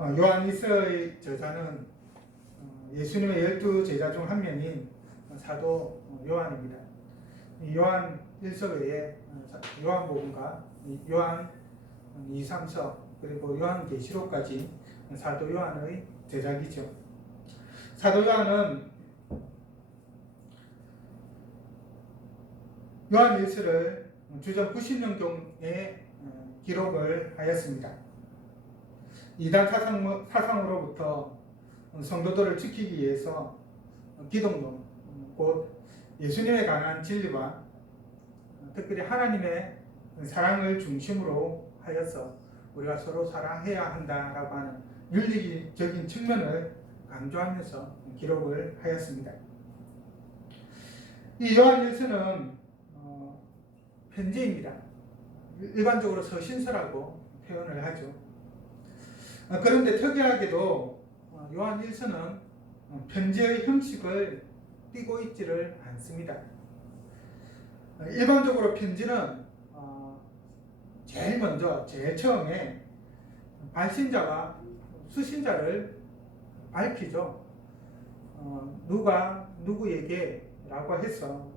요한 1서의 저자는 예수님의 12 제자 중 한 명인 사도 요한입니다. 요한 1서 외에 요한복음과 요한 2, 3서 그리고 요한계시록까지 사도 요한의 제작이죠. 사도 요한은 요한 1서를 주전 90년경에 기록을 하였습니다. 이단 사상으로부터 성도들을 지키기 위해서 기독론, 곧 예수님에 관한 진리와 특별히 하나님의 사랑을 중심으로 하여서 우리가 서로 사랑해야 한다라고 하는 윤리적인 측면을 강조하면서 기록을 하였습니다. 이 요한 1서는 편지입니다. 일반적으로 서신서라고 표현을 하죠. 그런데 특이하게도 요한 1서는 편지의 형식을 띠고 있지를 않습니다. 일반적으로 편지는 제일 먼저 제일 처음에 발신자와 수신자를 밝히죠. 누가 누구에게 라고 해서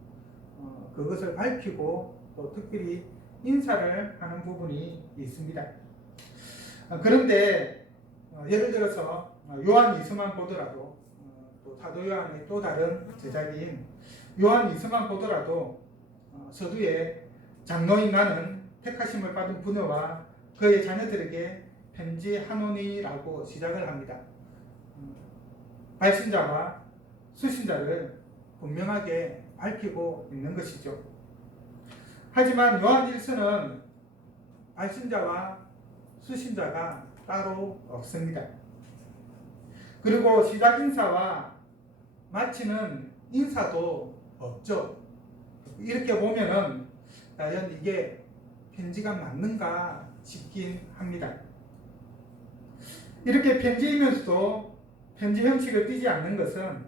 그것을 밝히고 또 특별히 인사를 하는 부분이 있습니다. 그런데 예를 들어서 요한 2서만 보더라도 또 사도 요한의 또 다른 제자기인 요한 2서만 보더라도 서두에 장로인 나는 택하심을 받은 부녀와 그의 자녀들에게 편지하노니라고 시작을 합니다. 발신자와 수신자를 분명하게 밝히고 있는 것이죠. 하지만 요한 1서는 발신자와 수신자가 따로 없습니다. 그리고 시작 인사와 마치는 인사도 없죠. 이렇게 보면은 과연 이게 편지가 맞는가 싶긴 합니다. 이렇게 편지이면서도 편지 형식을 띠지 않는 것은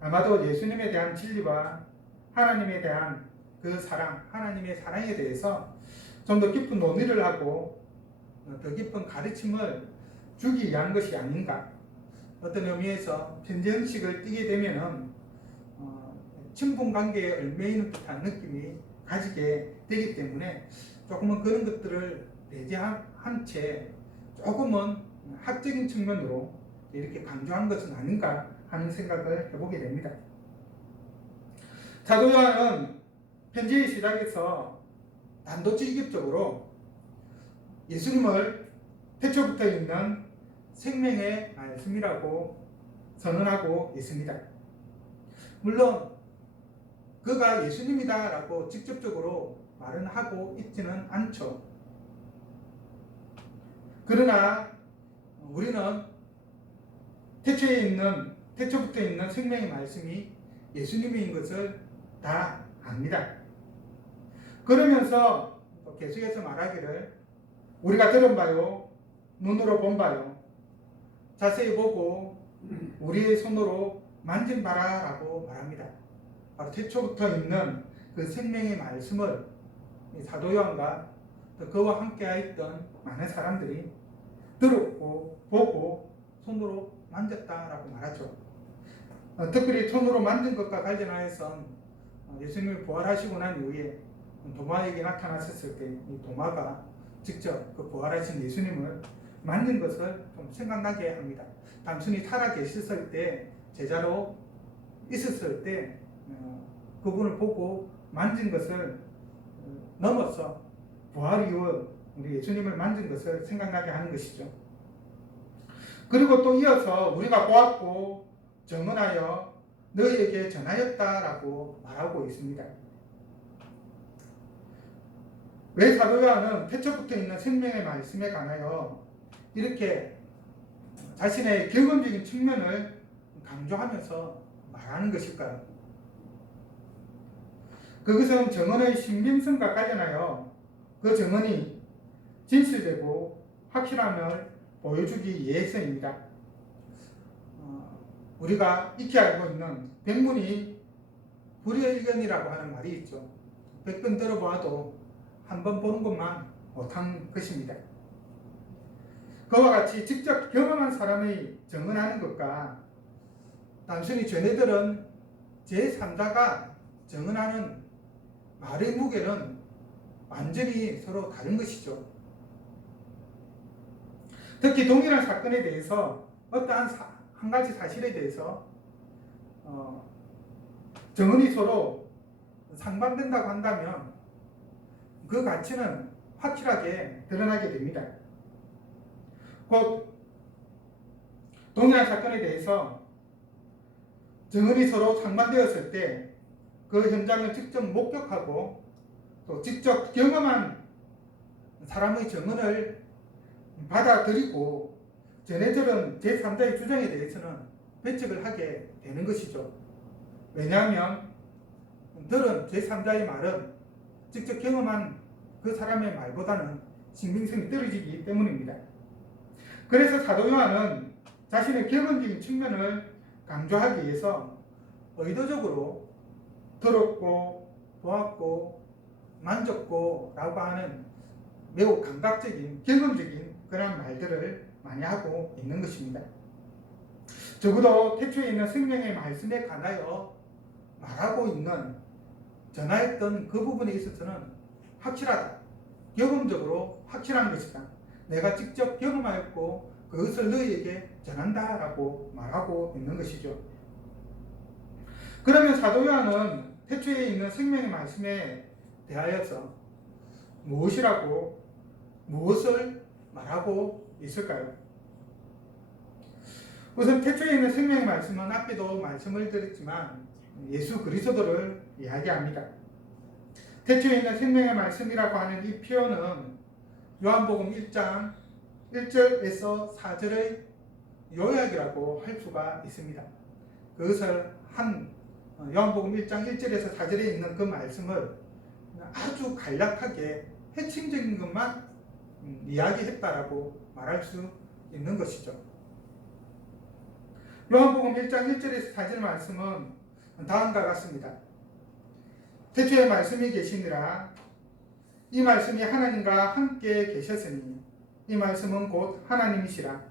아마도 예수님에 대한 진리와 하나님에 대한 그 사랑, 하나님의 사랑에 대해서 좀 더 깊은 논의를 하고 더 깊은 가르침을 주기 위한 것이 아닌가. 어떤 의미에서 편지 형식을 띠게 되면은 친분 관계에 얽매이는 듯한 느낌이 가지게 되기 때문에 조금은 그런 것들을 배제한 채 조금은 학적인 측면으로 이렇게 강조한 것은 아닌가 하는 생각을 해보게 됩니다. 사도 요한은 편지의 시작에서 단도직입적으로 예수님을 태초부터 있는 생명의 말씀이라고 선언하고 있습니다. 물론 그가 예수님이다 라고 직접적으로 말은 하고 있지는 않죠. 그러나 우리는 태초부터 있는 생명의 말씀이 예수님인 것을 다 압니다. 그러면서 계속해서 말하기를 우리가 들은 바요, 눈으로 본 바요, 자세히 보고 우리의 손으로 만진 바라 라고 말합니다. 바로 태초부터 있는 그 생명의 말씀을 사도 요한과 그와 함께 하였던 많은 사람들이 들었고 보고 손으로 만졌다라고 말하죠. 특별히 손으로 만진 것과 관련하여서 예수님이 부활하시고 난 이후에 도마에게 나타나셨을 때 이 도마가 직접 그 부활하신 예수님을 만진 것을 좀 생각나게 합니다. 단순히 살아 계셨을 때 제자로 있었을 때 그분을 보고 만진 것을 넘어서 부활 이후 우리 예수님을 만진 것을 생각나게 하는 것이죠. 그리고 또 이어서 우리가 보았고 증언하여 너희에게 전하였다라고 말하고 있습니다. 왜 사도 요한은 태초부터 있는 생명의 말씀에 관하여 이렇게 자신의 경험적인 측면을 강조하면서 말하는 것일까요? 그것은 증언의 신빙성과 관련하여 그 증언이 진실되고 확실함을 보여주기 위해서입니다. 우리가 익히 알고 있는 백문이 불여일견이라고 하는 말이 있죠. 100번 들어보아도 한 번 보는 것만 못한 것입니다. 그와 같이 직접 경험한 사람의 증언하는 것과 단순히 전해들은 제3자가 증언하는 말의 무게는 완전히 서로 다른 것이죠. 특히 동일한 사건에 대해서 어떠한 한 가지 사실에 대해서 증언이 서로 상반된다고 한다면 그 가치는 확실하게 드러나게 됩니다. 곧 동일한 사건에 대해서 증언이 서로 상반되었을 때 그 현장을 직접 목격하고 또 직접 경험한 사람의 증언을 받아들이고 전해들은 제3자의 주장에 대해서는 배척을 하게 되는 것이죠. 왜냐하면 들은 제3자의 말은 직접 경험한 그 사람의 말보다는 신빙성이 떨어지기 때문입니다. 그래서 사도 요한은 자신의 경험적인 측면을 강조하기 위해서 의도적으로 들었고 보았고 만졌고 라고 하는 매우 감각적인 경험적인 그런 말들을 많이 하고 있는 것입니다. 적어도 태초에 있는 생명의 말씀에 관하여 말하고 있는 전하였던 그 부분에 있어서는 확실하다. 경험적으로 확실한 것이다. 내가 직접 경험하였고 그것을 너희에게 전한다 라고 말하고 있는 것이죠. 그러면 사도 요한은 태초에 있는 생명의 말씀에 대하여서 무엇을 말하고 있을까요? 우선 태초에 있는 생명의 말씀은 앞에도 말씀을 드렸지만 예수 그리스도를 이야기합니다. 태초에 있는 생명의 말씀이라고 하는 이 표현은 요한복음 1장 1절에서 4절의 요약이라고 할 수가 있습니다. 그것을 요한복음 1장 1절에서 4절에 있는 그 말씀을 아주 간략하게 핵심적인 것만 이야기했다라고 말할 수 있는 것이죠. 요한복음 1장 1절에서 4절 말씀은 다음과 같습니다. 태초에 말씀이 계시니라. 이 말씀이 하나님과 함께 계셨으니 이 말씀은 곧 하나님이시라.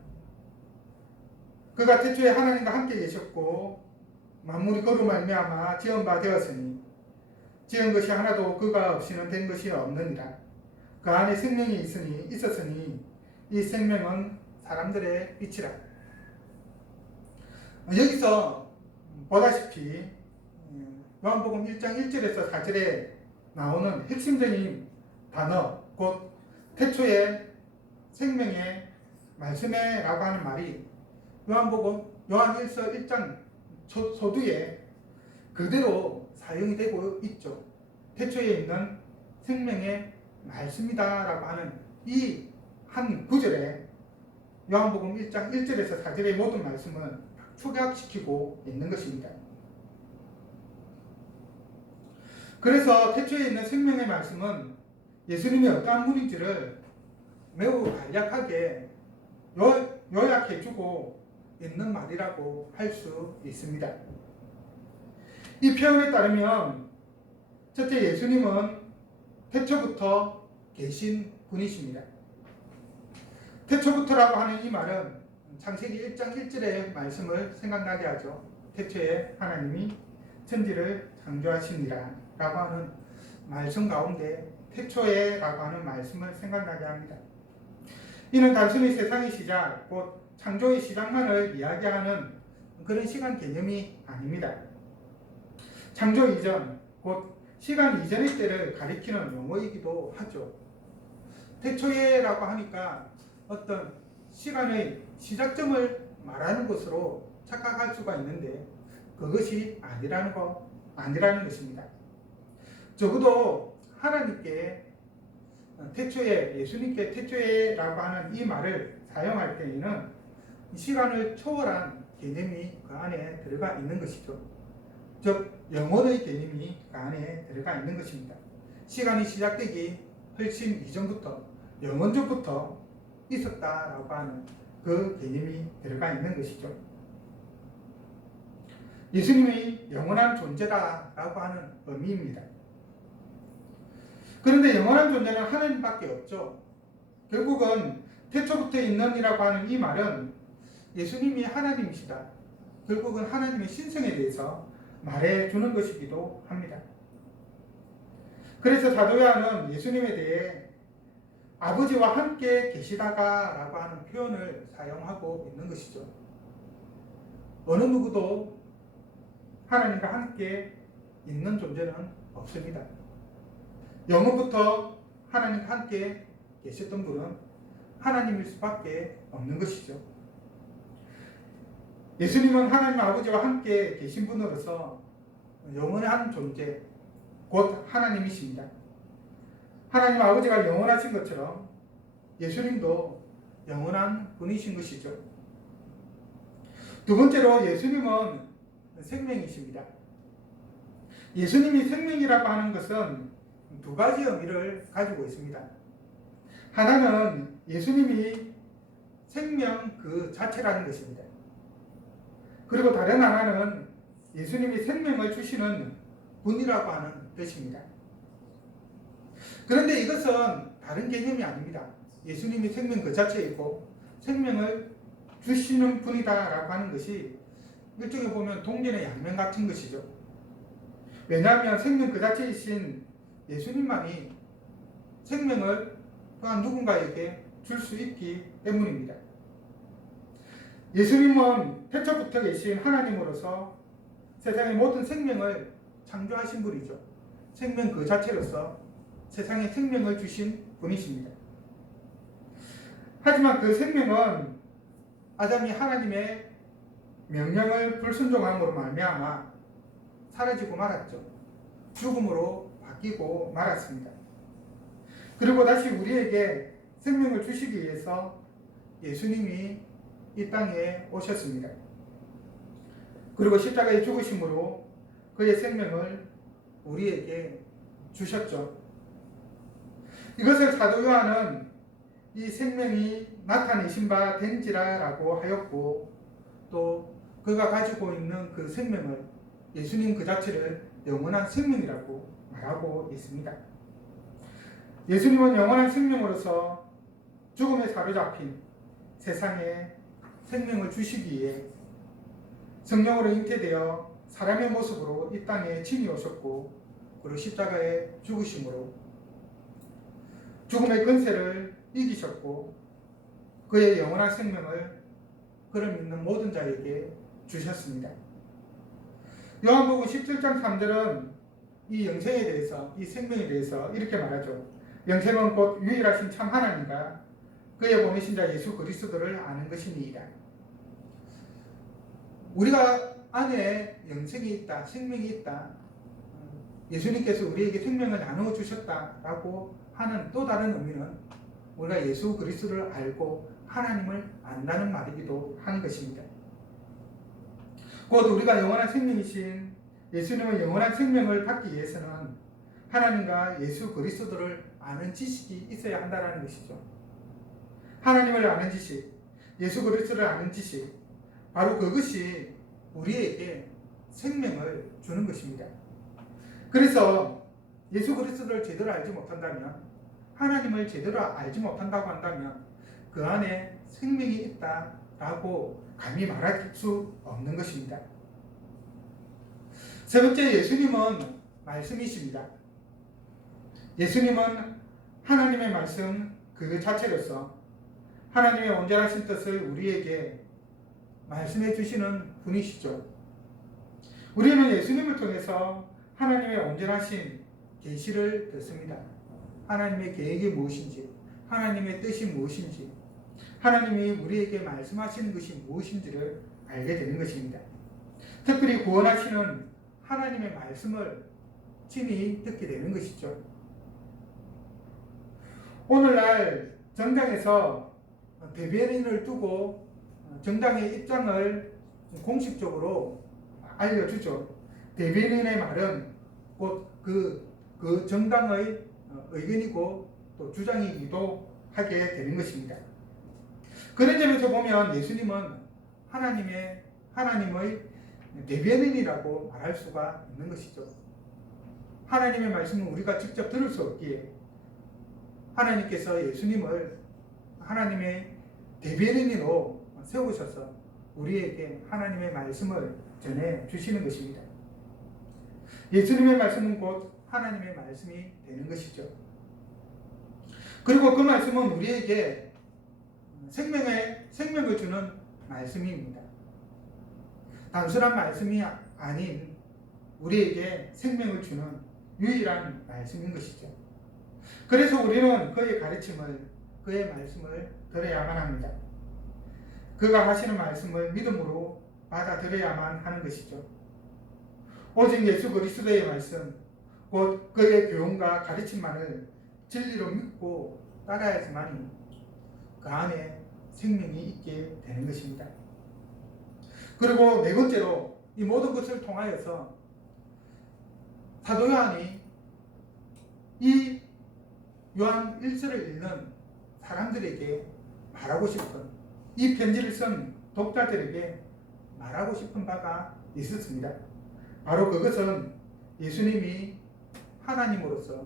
그가 태초에 하나님과 함께 계셨고 만물이 그로 말미암아 지은 바 되었으니 지은 것이 하나도 그가 없이는 된 것이 없느니라. 그 안에 생명이 있었으니 이 생명은 사람들의 빛이라. 여기서 보다시피 요한복음 1장 1절에서 4절에 나오는 핵심적인 단어, 곧 태초에 생명의 말씀에 라고 하는 말이 요한일서 1장 소두에 그대로 사용이 되고 있죠. 태초에 있는 생명의 말씀이다 라고 하는 이 한 구절에 요한복음 1장 1절에서 4절의 모든 말씀은 축약시키고 있는 것입니다. 그래서 태초에 있는 생명의 말씀은 예수님이 어떠한 분인지를 매우 간략하게 요약해주고 있는 말이라고 할 수 있습니다. 이 표현에 따르면 첫째, 예수님은 태초부터 계신 분이십니다. 태초부터라고 하는 이 말은 창세기 1장 1절의 말씀을 생각나게 하죠. 태초에 하나님이 천지를 창조하시니라 라고 하는 말씀 가운데 태초에 라고 하는 말씀을 생각나게 합니다. 이는 단순히 세상의 시작, 곧 창조의 시작만을 이야기하는 그런 시간 개념이 아닙니다. 창조 이전, 곧 시간 이전의 때를 가리키는 용어이기도 하죠. 태초에라고 하니까 어떤 시간의 시작점을 말하는 것으로 착각할 수가 있는데 그것이 아니라는 것입니다. 적어도 하나님께 태초에, 예수님께 태초에라고 하는 이 말을 사용할 때에는 시간을 초월한 개념이 그 안에 들어가 있는 것이죠. 즉 영원의 개념이 그 안에 들어가 있는 것입니다. 시간이 시작되기 훨씬 이전부터, 영원전부터 있었다라고 하는 그 개념이 들어가 있는 것이죠. 예수님이 영원한 존재다라고 하는 의미입니다. 그런데 영원한 존재는 하나님밖에 없죠. 결국은 태초부터 있는이라고 하는 이 말은 예수님이 하나님이시다. 결국은 하나님의 신성에 대해서 말해주는 것이기도 합니다. 그래서 사도 요한은 예수님에 대해 아버지와 함께 계시다가 라고 하는 표현을 사용하고 있는 것이죠. 어느 누구도 하나님과 함께 있는 존재는 없습니다. 영원부터 하나님과 함께 계셨던 분은 하나님일 수밖에 없는 것이죠. 예수님은 하나님 아버지와 함께 계신 분으로서 영원한 존재, 곧 하나님이십니다. 하나님 아버지가 영원하신 것처럼 예수님도 영원한 분이신 것이죠. 두 번째로 예수님은 생명이십니다. 예수님이 생명이라고 하는 것은 두 가지 의미를 가지고 있습니다. 하나는 예수님이 생명 그 자체라는 것입니다. 그리고 다른 하나는 예수님이 생명을 주시는 분이라고 하는 뜻입니다. 그런데 이것은 다른 개념이 아닙니다. 예수님이 생명 그 자체이고 생명을 주시는 분이다라고 하는 것이 일종에 보면 동전의 양면 같은 것이죠. 왜냐하면 생명 그 자체이신 예수님만이 생명을 또한 누군가에게 줄 수 있기 때문입니다. 예수님은 태초부터 계신 하나님으로서 세상의 모든 생명을 창조하신 분이죠. 생명 그 자체로서 세상에 생명을 주신 분이십니다. 하지만 그 생명은 아담이 하나님의 명령을 불순종함으로 말미암아 사라지고 말았죠. 죽음으로 바뀌고 말았습니다. 그리고 다시 우리에게 생명을 주시기 위해서 예수님이 이 땅에 오셨습니다. 그리고 십자가에 죽으심으로 그의 생명을 우리에게 주셨죠. 이것을 사도 요한은 이 생명이 나타내신 바 된지라라고 하였고, 또 그가 가지고 있는 그 생명을 예수님 그 자체를 영원한 생명이라고 말하고 있습니다. 예수님은 영원한 생명으로서 죽음에 사로잡힌 세상에 생명을 주시기 위해 성령으로 잉태되어 사람의 모습으로 이 땅에 친히 오셨고, 그리고 십자가에 죽으심으로 죽음의 권세를 이기셨고 그의 영원한 생명을 그를 믿는 모든 자에게 주셨습니다. 요한복음 17장 3절은 이 영생에 대해서, 이 생명에 대해서 이렇게 말하죠. 영생은 곧 유일하신 참 하나님과 그의 보내신 자 예수 그리스도를 아는 것이니이다. 우리가 안에 영생이 있다, 생명이 있다, 예수님께서 우리에게 생명을 나누어 주셨다라고 하는 또 다른 의미는 우리가 예수 그리스도를 알고 하나님을 안다는 말이기도 하는 것입니다. 곧 우리가 영원한 생명이신 예수님의 영원한 생명을 받기 위해서는 하나님과 예수 그리스도를 아는 지식이 있어야 한다는 것이죠. 하나님을 아는 지식, 예수 그리스도를 아는 지식, 바로 그것이 우리에게 생명을 주는 것입니다. 그래서 예수 그리스도를 제대로 알지 못한다면, 하나님을 제대로 알지 못한다고 한다면 그 안에 생명이 있다라고 감히 말할 수 없는 것입니다. 세 번째, 예수님은 말씀이십니다. 예수님은 하나님의 말씀 그 자체로서 하나님의 온전하신 뜻을 우리에게 말씀해 주시는 분이시죠. 우리는 예수님을 통해서 하나님의 온전하신 계시를 듣습니다. 하나님의 계획이 무엇인지, 하나님의 뜻이 무엇인지, 하나님이 우리에게 말씀하시는 것이 무엇인지를 알게 되는 것입니다. 특별히 구원하시는 하나님의 말씀을 친히 듣게 되는 것이죠. 오늘날 정당에서 대변인을 두고 정당의 입장을 공식적으로 알려주죠. 대변인의 말은 곧 그 정당의 의견이고 또 주장이기도 하게 되는 것입니다. 그런 점에서 보면 예수님은 하나님의 대변인이라고 말할 수가 있는 것이죠. 하나님의 말씀은 우리가 직접 들을 수 없기에 하나님께서 예수님을 하나님의 대변인으로 세우셔서 우리에게 하나님의 말씀을 전해 주시는 것입니다. 예수님의 말씀은 곧 하나님의 말씀이 되는 것이죠. 그리고 그 말씀은 우리에게 생명을 주는 말씀입니다. 단순한 말씀이 아닌 우리에게 생명을 주는 유일한 말씀인 것이죠. 그래서 우리는 그의 가르침을, 그의 말씀을 들어야만 합니다. 그가 하시는 말씀을 믿음으로 받아들여야만 하는 것이죠. 오직 예수 그리스도의 말씀, 곧 그의 교훈과 가르침만을 진리로 믿고 따라야지만이 그 안에 생명이 있게 되는 것입니다. 그리고 네 번째로 이 모든 것을 통하여서 사도 요한이 이 요한 1서를 읽는 사람들에게 말하고 싶은, 이 편지를 쓴 독자들에게 말하고 싶은 바가 있었습니다. 바로 그것은 예수님이 하나님으로서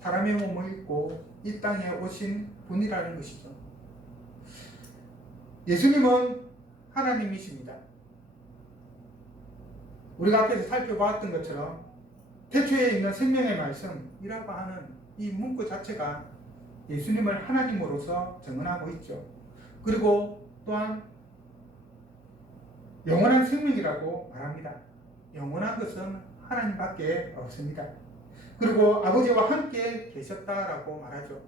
사람의 몸을 입고 이 땅에 오신 분이라는 것이죠. 예수님은 하나님이십니다. 우리가 앞에서 살펴보았던 것처럼 태초에 있는 생명의 말씀이라고 하는 이 문구 자체가 예수님을 하나님으로서 증언하고 있죠. 그리고 또한 영원한 생명이라고 말합니다. 영원한 것은 하나님밖에 없습니다. 그리고 아버지와 함께 계셨다라고 말하죠.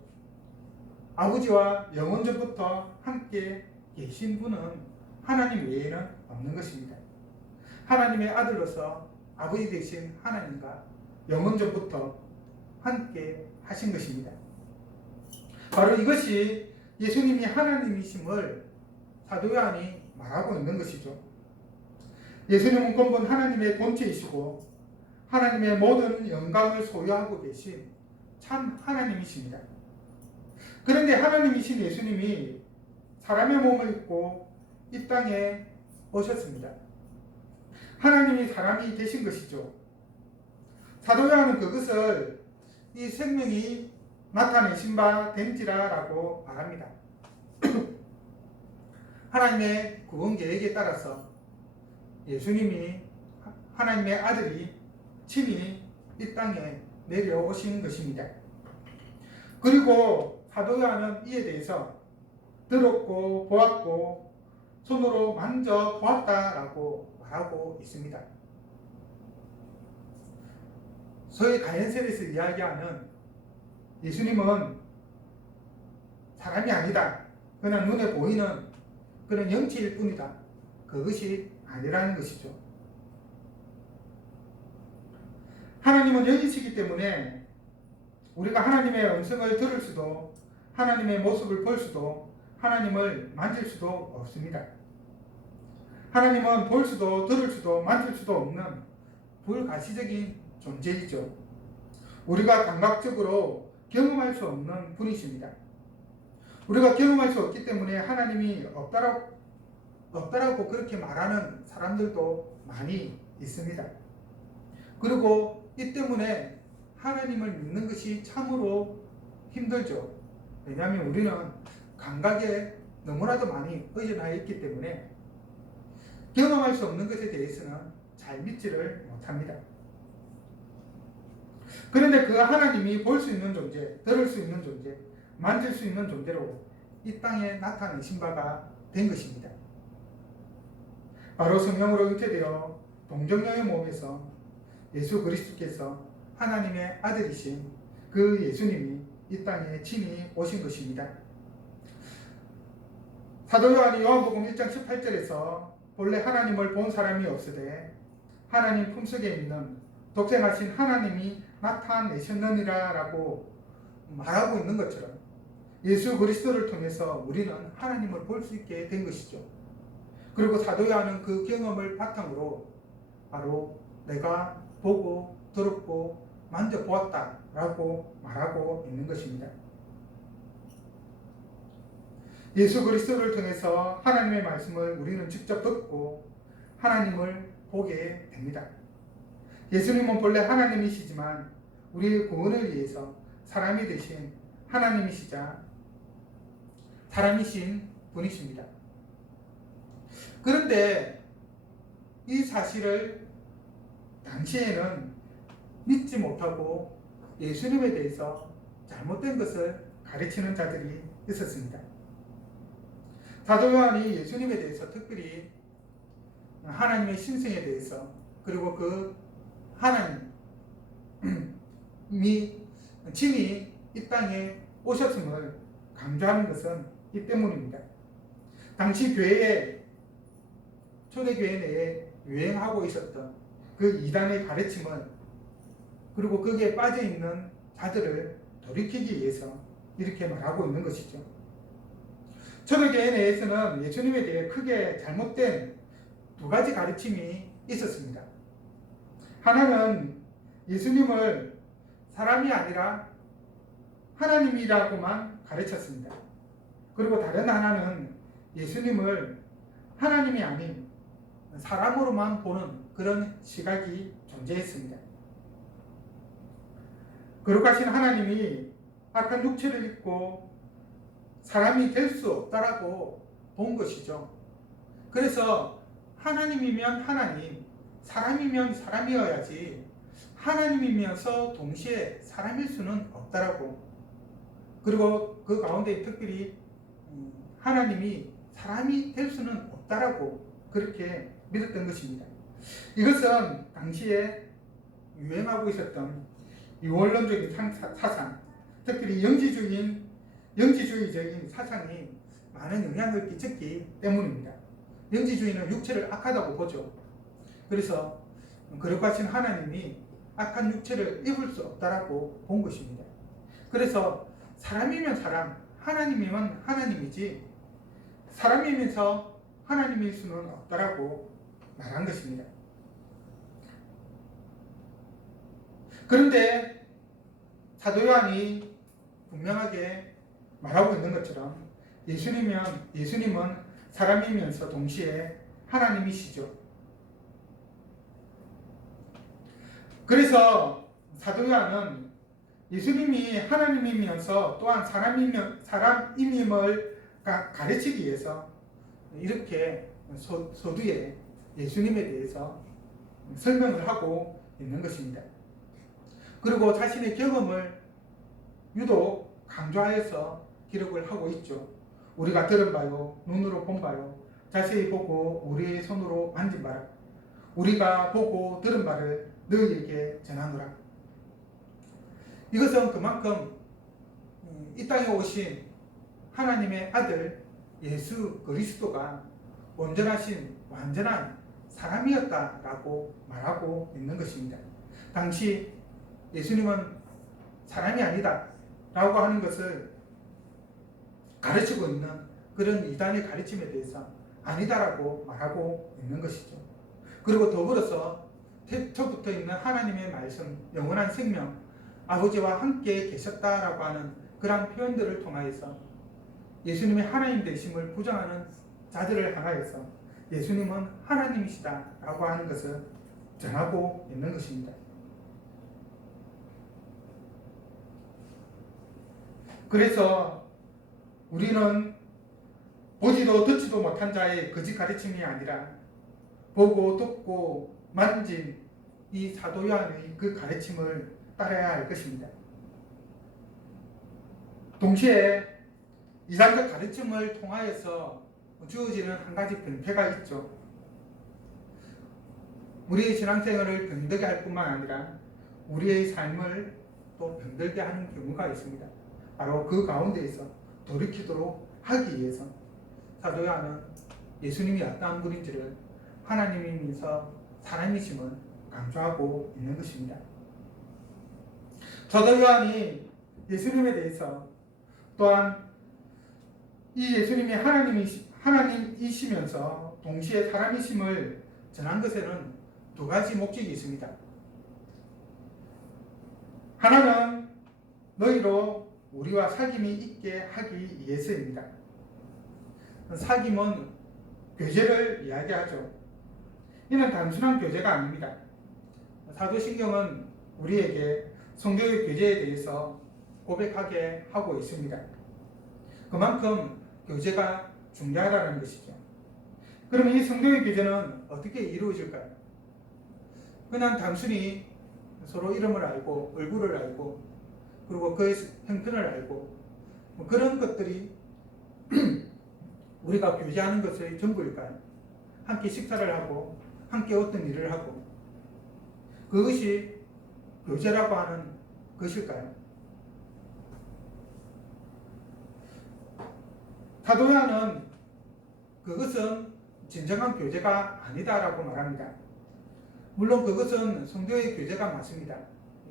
아버지와 영원전부터 함께 계신 분은 하나님 외에는 없는 것입니다. 하나님의 아들로서 아버지 되신 하나님과 영원전부터 함께 하신 것입니다. 바로 이것이 예수님이 하나님이심을 사도 요한이 말하고 있는 것이죠. 예수님은 근본 하나님의 본체이시고 하나님의 모든 영광을 소유하고 계신 참 하나님이십니다. 그런데 하나님이신 예수님이 사람의 몸을 입고 이 땅에 오셨습니다. 하나님이 사람이 되신 것이죠. 사도 요한은 그것을 이 생명이 나타내신 바 된지라라고 말합니다. 하나님의 구원 계획에 따라서 예수님이, 하나님의 아들이 친히 이 땅에 내려오신 것입니다. 그리고 사도 요한은 이에 대해서 들었고 보았고 손으로 만져 보았다라고 말하고 있습니다. 소위 가엔셀에서 이야기하는 예수님은 사람이 아니다, 그냥 눈에 보이는 그런 영체일 뿐이다, 그것이 아니라는 것이죠. 하나님은 영이시기 때문에 우리가 하나님의 음성을 들을 수도, 하나님의 모습을 볼 수도, 하나님을 만질 수도 없습니다. 하나님은 볼 수도 들을 수도 만질 수도 없는 불가시적인 존재이죠. 우리가 감각적으로 경험할 수 없는 분이십니다. 우리가 경험할 수 없기 때문에 하나님이 없다라고 그렇게 말하는 사람들도 많이 있습니다. 그리고 이 때문에 하나님을 믿는 것이 참으로 힘들죠. 왜냐하면 우리는 감각에 너무나도 많이 의존하여 있기 때문에 경험할 수 없는 것에 대해서는 잘 믿지를 못합니다. 그런데 그 하나님이 볼 수 있는 존재, 들을 수 있는 존재, 만질 수 있는 존재로 이 땅에 나타내신 바가 된 것입니다. 바로 성령으로 잉태되어 동정녀의 몸에서 예수 그리스도께서 하나님의 아들이신 그 예수님이 이 땅에 친히 오신 것입니다. 사도 요한이 요한복음 1장 18절에서 본래 하나님을 본 사람이 없으되 하나님 품속에 있는 독생하신 하나님이 나타내셨느니라 라고 말하고 있는 것처럼 예수 그리스도를 통해서 우리는 하나님을 볼 수 있게 된 것이죠. 그리고 사도 요한은 그 경험을 바탕으로 바로 내가 보고 들었고 만져보았다 라고 말하고 있는 것입니다. 예수 그리스도를 통해서 하나님의 말씀을 우리는 직접 듣고 하나님을 보게 됩니다. 예수님은 본래 하나님이시지만 우리의 구원을 위해서 사람이 되신 하나님이시자 사람이신 분이십니다. 그런데 이 사실을 당시에는 믿지 못하고 예수님에 대해서 잘못된 것을 가르치는 자들이 있었습니다. 사도 요한이 예수님에 대해서 특별히 하나님의 신성에 대해서 그리고 그 하나님이 친히 이 땅에 오셨음을 강조하는 것은 이 때문입니다. 당시 교회에 초대교회 내에 유행하고 있었던 그 이단의 가르침은 그리고 거기에 빠져있는 자들을 돌이키기 위해서 이렇게 말하고 있는 것이죠. 초대교회 내에서는 예수님에 대해 크게 잘못된 두 가지 가르침이 있었습니다. 하나는 예수님을 사람이 아니라 하나님이라고만 가르쳤습니다. 그리고 다른 하나는 예수님을 하나님이 아닌 사람으로만 보는 그런 시각이 존재했습니다. 거룩하신 하나님이 악한 육체를 입고 사람이 될 수 없다라고 본 것이죠. 그래서 하나님이면 하나님, 사람이면 사람이어야지 하나님이면서 동시에 사람일 수는 없다라고. 그리고 그 가운데 특별히 하나님이 사람이 될 수는 없다라고 그렇게 믿었던 것입니다. 이것은 당시에 유행하고 있었던 유월론적인 사상, 특별히 영지주의적인 사상이 많은 영향을 끼쳤기 때문입니다. 영지주의는 육체를 악하다고 보죠. 그래서 거룩하신 하나님이 악한 육체를 입을 수 없다라고 본 것입니다. 그래서 사람이면 사람, 하나님이면 하나님이지 사람이면서 하나님일 수는 없다라고 말한 것입니다. 그런데 사도 요한이 분명하게 말하고 있는 것처럼 예수님은 사람이면서 동시에 하나님이시죠. 그래서 사도 요한은 예수님이 하나님이면서 또한 사람임을 가르치기 위해서 이렇게 서두에 예수님에 대해서 설명을 하고 있는 것입니다. 그리고 자신의 경험을 유독 강조하여서 기록을 하고 있죠. 우리가 들은 바요, 눈으로 본 바요, 자세히 보고 우리의 손으로 만진 바라. 우리가 보고 들은 바를 너희에게 전하노라. 이것은 그만큼 이 땅에 오신 하나님의 아들 예수 그리스도가 온전하신 완전한 사람이었다라고 말하고 있는 것입니다. 당시 예수님은 사람이 아니다 라고 하는 것을 가르치고 있는 그런 이단의 가르침에 대해서 아니다라고 말하고 있는 것이죠. 그리고 더불어서 태초부터 있는 하나님의 말씀, 영원한 생명, 아버지와 함께 계셨다라고 하는 그러한 표현들을 통하여서 예수님의 하나님 되심을 부정하는 자들을 향하여서 예수님은 하나님이시다라고 하는 것을 전하고 있는 것입니다. 그래서 우리는 보지도 듣지도 못한 자의 거짓 가르침이 아니라 보고 듣고 만진 이 사도 요한의 그 가르침을 따라야 할 것입니다. 동시에 이단적 가르침을 통하여서 주어지는 한 가지 병폐가 있죠. 우리의 신앙생활을 병들게 할 뿐만 아니라 우리의 삶을 또 병들게 하는 경우가 있습니다. 바로 그 가운데에서 돌이키도록 하기 위해서 사도 요한은 예수님이 어떠한 분인지를 하나님이면서 사람이심을 강조하고 있는 것입니다. 사도 요한이 예수님에 대해서 또한 이 예수님이 하나님이시면서 동시에 사람이심을 전한 것에는 두 가지 목적이 있습니다. 하나는 너희로 우리와 사귐이 있게 하기 위해서입니다. 사귐은 교제를 이야기하죠. 이는 단순한 교제가 아닙니다. 사도신경은 우리에게 성도의 교제에 대해서 고백하게 하고 있습니다. 그만큼 교제가 중요하다는 것이죠. 그러면 이 성도의 교제는 어떻게 이루어질까요? 그냥 단순히 서로 이름을 알고 얼굴을 알고 그리고 그의 형편을 알고 뭐 그런 것들이 우리가 교제하는 것의 전부일까요? 함께 식사를 하고 함께 어떤 일을 하고 그것이 교제라고 하는 것일까요? 사도 요한은 그것은 진정한 교제가 아니다라고 말합니다. 물론 그것은 성도의 교제가 맞습니다.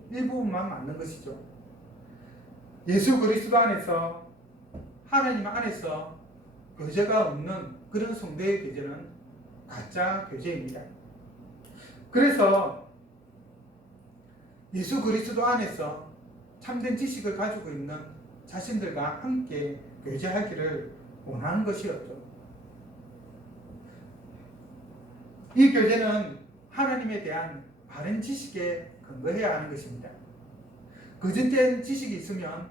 일부분만 맞는 것이죠. 예수 그리스도 안에서 하나님 안에서 교제가 없는 그런 성도의 교제는 가짜 교제입니다. 그래서 예수 그리스도 안에서 참된 지식을 가지고 있는 자신들과 함께 교제하기를 원하는 것이었죠. 이 교제는 하나님에 대한 바른 지식에 근거해야 하는 것입니다. 거짓된 지식이 있으면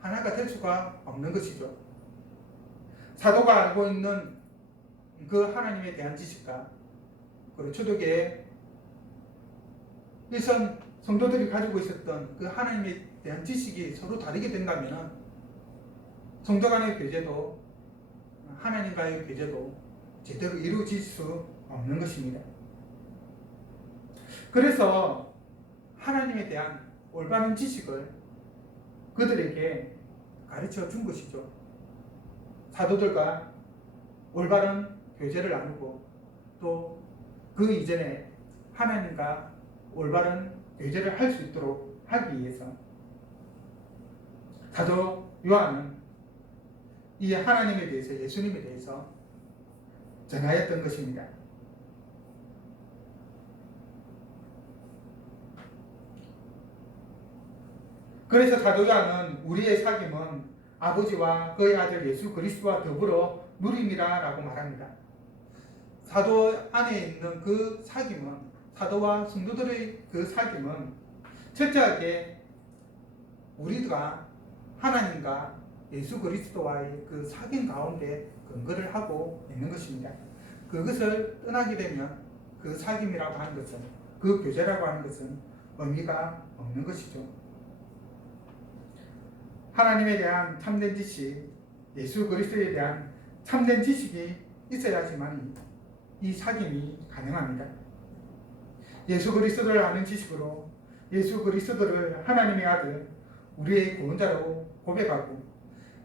하나가 될 수가 없는 것이죠. 사도가 알고 있는 그 하나님에 대한 지식과 그리고 초대교회 일선 성도들이 가지고 있었던 그 하나님에 대한 지식이 서로 다르게 된다면 성도 간의 교제도 하나님과의 교제도 제대로 이루어질 수 없는 것입니다. 그래서 하나님에 대한 올바른 지식을 그들에게 가르쳐 준 것이죠. 사도들과 올바른 교제를 나누고 또 그 이전에 하나님과 올바른 교제를 할 수 있도록 하기 위해서 사도 요한은 이 하나님에 대해서 예수님에 대해서 전하였던 것입니다. 그래서 사도 요한은 우리의 사귐은 아버지와 그의 아들 예수 그리스도와 더불어 누림이라 라고 말합니다. 사도 안에 있는 그 사귐은 사도와 성도들의 그 사귐은 철저하게 우리가 하나님과 예수 그리스도와의 그 사귐 가운데 근거를 하고 있는 것입니다. 그것을 떠나게 되면 그 사귐이라고 하는 것은 그 교제라고 하는 것은 의미가 없는 것이죠. 하나님에 대한 참된 지식, 예수 그리스도에 대한 참된 지식이 있어야지만 이 사귐이 가능합니다. 예수 그리스도를 아는 지식으로 예수 그리스도를 하나님의 아들, 우리의 구원자로 고백하고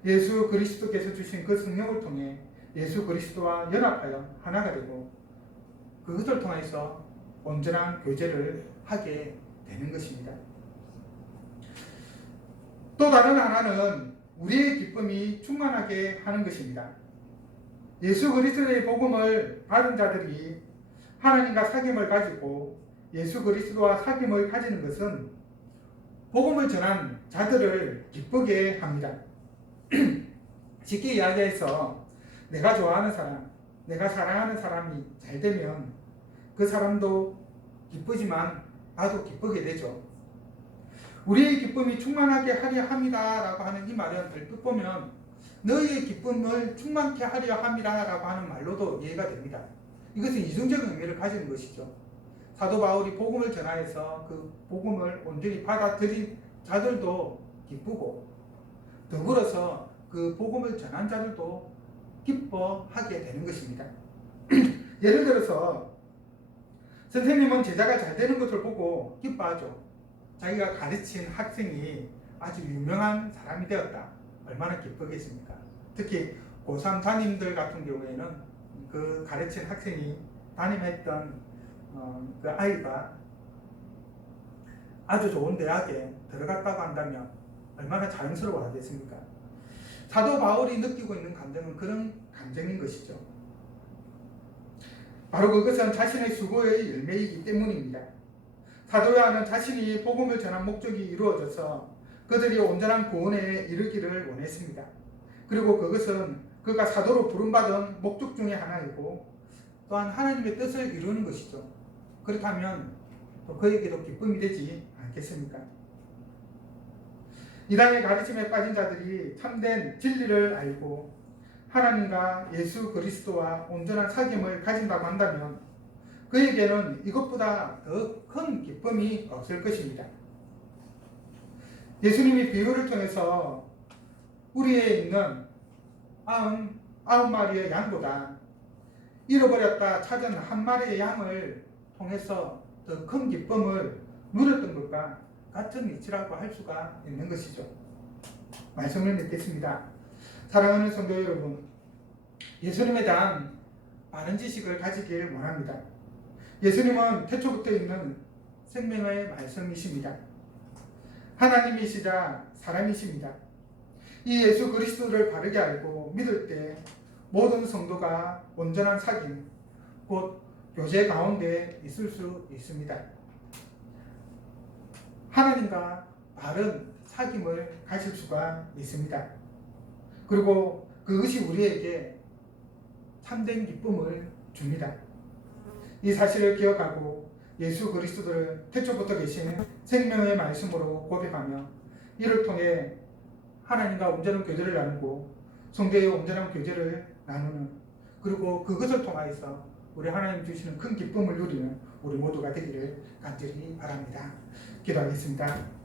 예수 그리스도께서 주신 그 성령을 통해 예수 그리스도와 연합하여 하나가 되고 그것을 통해서 온전한 교제를 하게 되는 것입니다. 또 다른 하나는 우리의 기쁨이 충만하게 하는 것입니다. 예수 그리스도의 복음을 받은 자들이 하나님과 사귐을 가지고 예수 그리스도와 사귐을 가지는 것은 복음을 전한 자들을 기쁘게 합니다. 쉽게 이야기해서 내가 좋아하는 사람, 내가 사랑하는 사람이 잘 되면 그 사람도 기쁘지만 나도 기쁘게 되죠. 우리의 기쁨이 충만하게 하려 합니다 라고 하는 이 말은 얼핏 보면 너희의 기쁨을 충만케 하려 함이라 라고 하는 말로도 이해가 됩니다. 이것은 이중적인 의미를 가지는 것이죠. 사도 바울이 복음을 전하여서 그 복음을 온전히 받아들인 자들도 기쁘고 더불어서 그 복음을 전한 자들도 기뻐하게 되는 것입니다. 예를 들어서 선생님은 제자가 잘 되는 것을 보고 기뻐하죠. 자기가 가르친 학생이 아주 유명한 사람이 되었다. 얼마나 기쁘겠습니까? 특히 고3 담임들 같은 경우에는 그 가르친 학생이 담임했던 그 아이가 아주 좋은 대학에 들어갔다고 한다면 얼마나 자랑스러워 하겠습니까? 사도 바울이 느끼고 있는 감정은 그런 감정인 것이죠. 바로 그것은 자신의 수고의 열매이기 때문입니다. 사도 요한은 자신이 복음을 전한 목적이 이루어져서 그들이 온전한 구원에 이르기를 원했습니다. 그리고 그것은 그가 사도로 부름받은 목적 중에 하나이고 또한 하나님의 뜻을 이루는 것이죠. 그렇다면 또 그에게도 기쁨이 되지 않겠습니까? 이단의 가르침에 빠진 자들이 참된 진리를 알고 하나님과 예수 그리스도와 온전한 사귐을 가진다고 한다면 그에게는 이것보다 더 큰 기쁨이 없을 것입니다. 예수님이 비유를 통해서 우리에 있는 99마리의 양보다 잃어버렸다 찾은 한 마리의 양을 통해서 더 큰 기쁨을 누렸던 것과 같은 이치라고 할 수가 있는 것이죠. 말씀을 믿겠습니다. 사랑하는 성도 여러분, 예수님에 대한 많은 지식을 가지길 원합니다. 예수님은 태초부터 있는 생명의 말씀이십니다. 하나님이시자 사람이십니다. 이 예수 그리스도를 바르게 알고 믿을 때 모든 성도가 온전한 사귐, 곧 교제 가운데 있을 수 있습니다. 하나님과 바른 사귐을 가질 수가 있습니다. 그리고 그것이 우리에게 참된 기쁨을 줍니다. 이 사실을 기억하고 예수 그리스도를 태초부터 계신 생명의 말씀으로 고백하며 이를 통해 하나님과 온전한 교제를 나누고 성도의 온전한 교제를 나누는, 그리고 그것을 통하여서 우리 하나님 주시는 큰 기쁨을 누리는 우리 모두가 되기를 간절히 바랍니다. 기도하겠습니다.